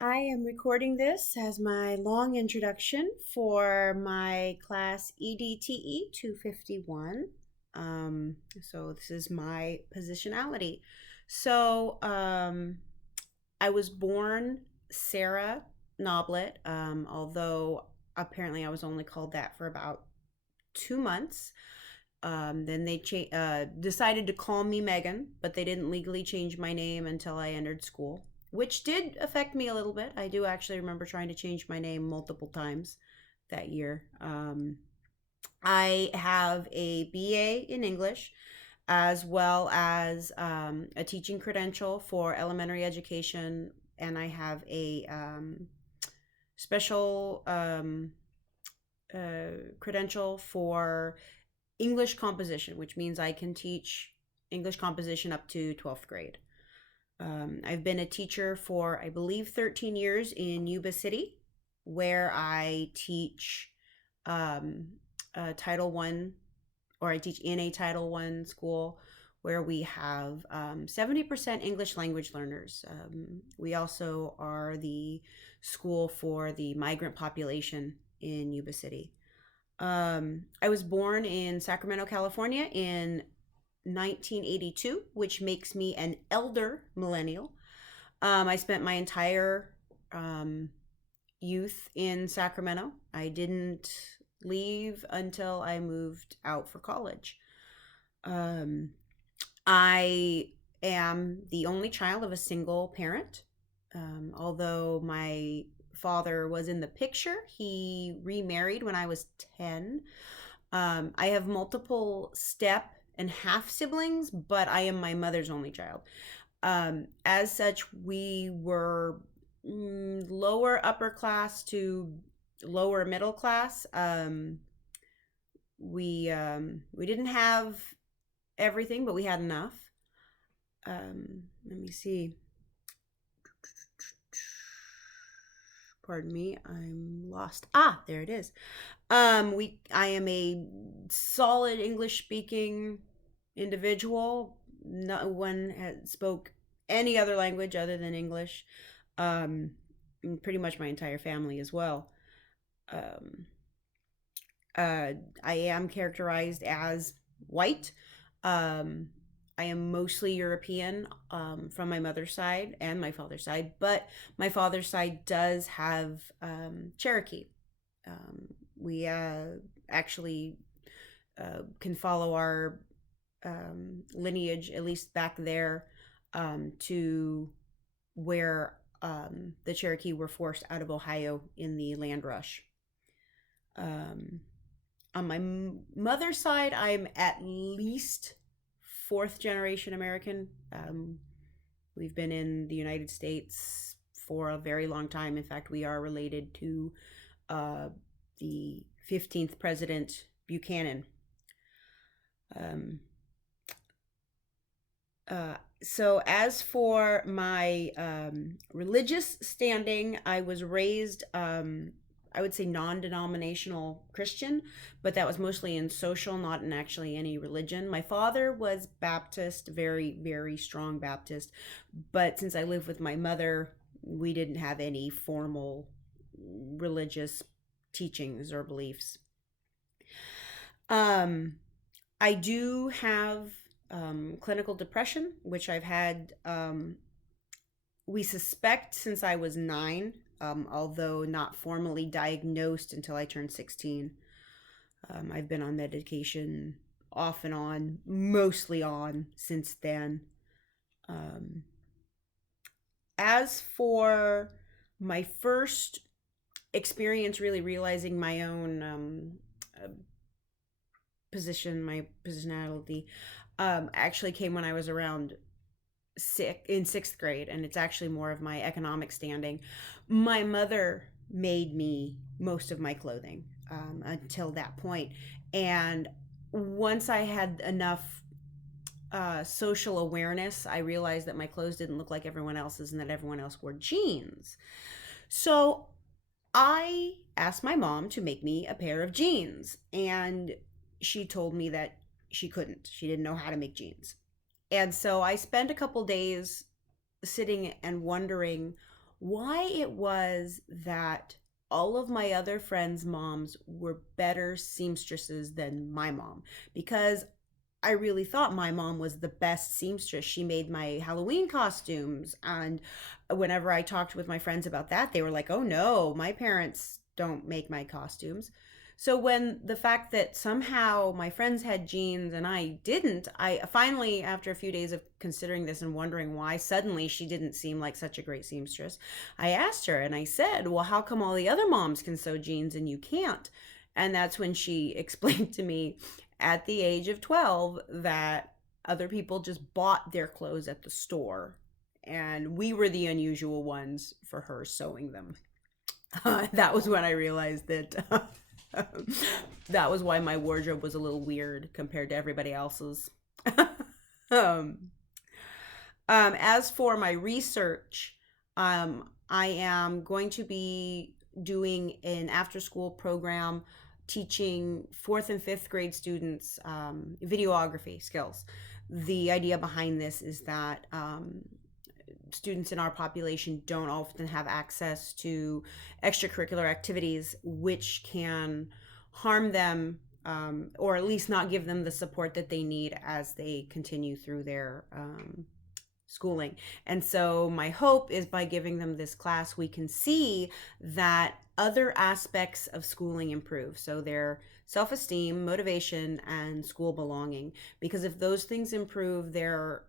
I am recording this as my long introduction for my class EDTE 251. So this is my positionality. So I was born Sarah Noblet, although apparently I was only called that for about 2 months. Then they decided to call me Megan, but they didn't legally change my name until I entered school, which did affect me a little bit. I do actually remember trying to change my name multiple times that year. I have a BA in English as well as a teaching credential for elementary education, and I have a special credential for English composition, which means I can teach English composition up to 12th grade. I've been a teacher for, I believe, 13 years in Yuba City, where I teach Title One, or I teach in a Title One school where we have 70% English language learners. We also are the school for the migrant population in Yuba City. I was born in Sacramento, California in 1982, which makes me an elder millennial. I spent my entire youth in Sacramento. I didn't leave until I moved out for college. Um, I am the only child of a single parent. Although my father was in the picture, he remarried when I was 10. I have multiple step and half siblings, but I am my mother's only child. As such, we were lower upper class to lower middle class. We didn't have everything, but we had enough. Let me see. Pardon me, I'm lost. Ah, there it is. I am a solid English speaking individual. No one had spoke any other language other than English. Um, and pretty much my entire family as well. Um, I am characterized as white. Um, I am mostly European from my mother's side and my father's side, but my father's side does have Cherokee. We actually can follow our lineage, at least back there, to where the Cherokee were forced out of Ohio in the land rush. Um, on my mother's side, I'm at least fourth generation American. We've been in the United States for a very long time. In fact, we are related to uh, the 15th President Buchanan. Um, so, as for my religious standing, I was raised, I would say, non denominational Christian, but that was mostly in social, not in actually any religion. My father was Baptist, very, very strong Baptist, but since I lived with my mother, we didn't have any formal religious teachings or beliefs. Um, I do have clinical depression, which I've had, we suspect since I was 9, although not formally diagnosed until I turned 16. I've been on medication off and on, mostly on since then. Um, as for my first experience really realizing my own my positionality, actually came when I was around in sixth grade, and it's actually more of my economic standing. My mother made me most of my clothing until that point, and once I had enough social awareness, I realized that my clothes didn't look like everyone else's and that everyone else wore jeans. So I asked my mom to make me a pair of jeans, and she told me that she couldn't. She didn't know how to make jeans. And so I spent a couple days sitting and wondering why it was that all of my other friends' moms were better seamstresses than my mom, because I really thought my mom was the best seamstress. She made my Halloween costumes. And whenever I talked with my friends about that, they were like, oh no, my parents don't make my costumes. So when the fact that somehow my friends had jeans and I didn't, I finally, after a few days of considering this and wondering why suddenly she didn't seem like such a great seamstress, I asked her and I said, well, how come all the other moms can sew jeans and you can't? And that's when she explained to me at the age of 12 that other people just bought their clothes at the store and we were the unusual ones for her sewing them. That was when I realized that that was why my wardrobe was a little weird compared to everybody else's. um, as for my research, I am going to be doing an after school program teaching fourth and fifth grade students videography skills. The idea behind this is that students in our population don't often have access to extracurricular activities, which can harm them, or at least not give them the support that they need as they continue through their schooling. And so my hope is by giving them this class, we can see that other aspects of schooling improve. So their self-esteem, motivation, and school belonging. Because if those things improve, their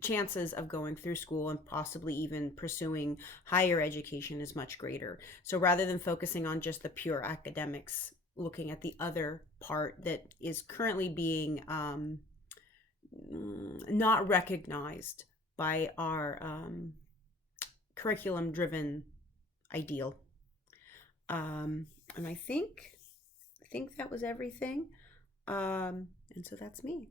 chances of going through school and possibly even pursuing higher education is much greater. So rather than focusing on just the pure academics, looking at the other part that is currently being not recognized by our curriculum driven ideal. And I think that was everything. And so that's me.